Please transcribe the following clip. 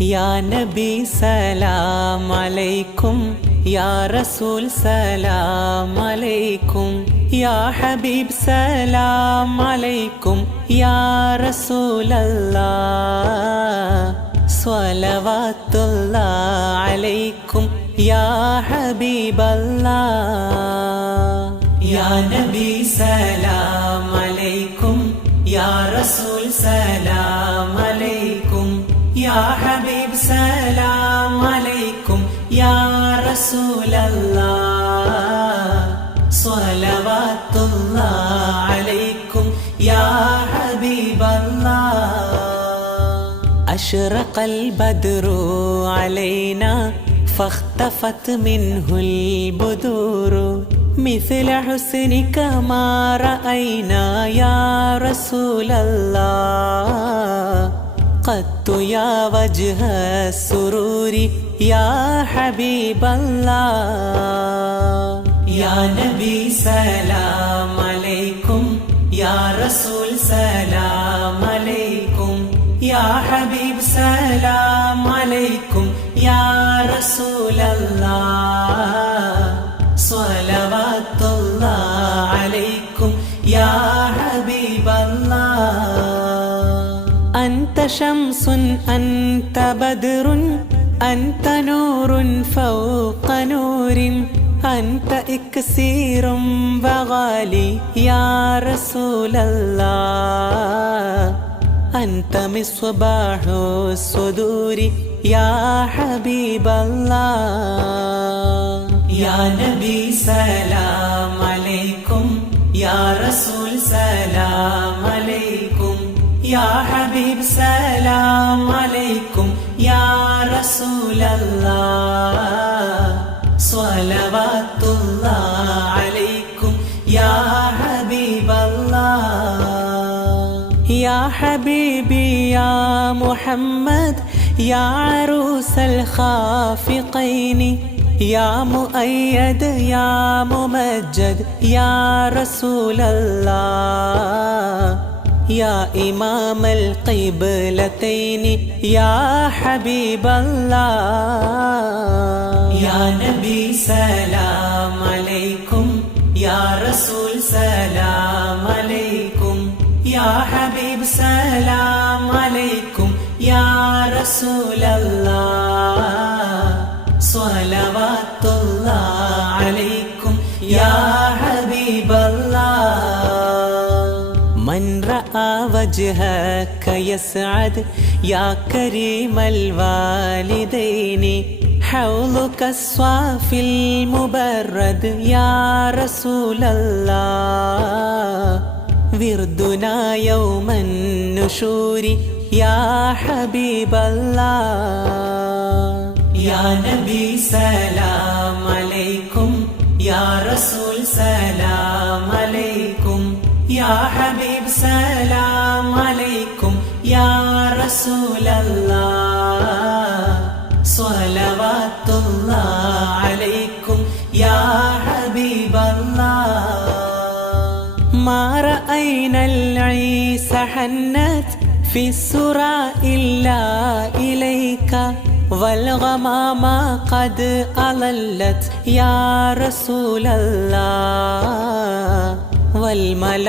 യാ നബി സലാം അലൈക്കും യാ റസൂൽ സലാം അലൈക്കും യാ ഹബീബ് സലാം അലൈക്കും യാ റസൂലല്ലാ സ്വലവാത്തുള്ള അലൈക്കും യാ ഹബീബല്ലാ യാ നബി സലാം അലൈക്കും യാ റസൂൽ സലാം അലൈക്കും يا حبيب سلام عليكم يا رسول الله. صلوات الله عليكم يا حبيب الله. أشرق البدر علينا فاختفت منه البدور مثل حسنك ما رأينا يا رسول الله. قدت يا وجه السرور يا حبيب الله يا نبي سلام عليكم يا رسول سلام عليكم يا حبيب سلام شمس أنت بدر أنت نور فوق نور أنت إكسير وغالي يا رسول الله أنت مصباح الصدور يا حبيب الله يا نبي سلام عليكم يا رسول سلام عليكم يا حبيب سلام عليكم يا رسول الله. صلوات الله عليكم يا حبيب الله. يا حبيبي يا محمد يا عروس الخافقين. يا مؤيد يا ممجد يا رسول الله. يا إمام القبلتين يا حبيب الله يا نبي سلام عليكم يا رسول سلام عليكم يا حبيب سلام عليكم يا رسول الله صلوات الله عليكم يا من رأى وجهك يسعد يا كريم الوالدين حوضك الصافي المبرد يا رسول الله وردنا يوم النشور يا حبيب الله يا نبي سلام عليكم يا رسول سلام عليكم يا حبيب سلام عليكم يا رسول الله. صلوات الله عليكم يا حبيب الله. ما رأينا العيس حنت في السرى إلا إليك. والغمامة قد أضلت يا رسول الله. വൽമല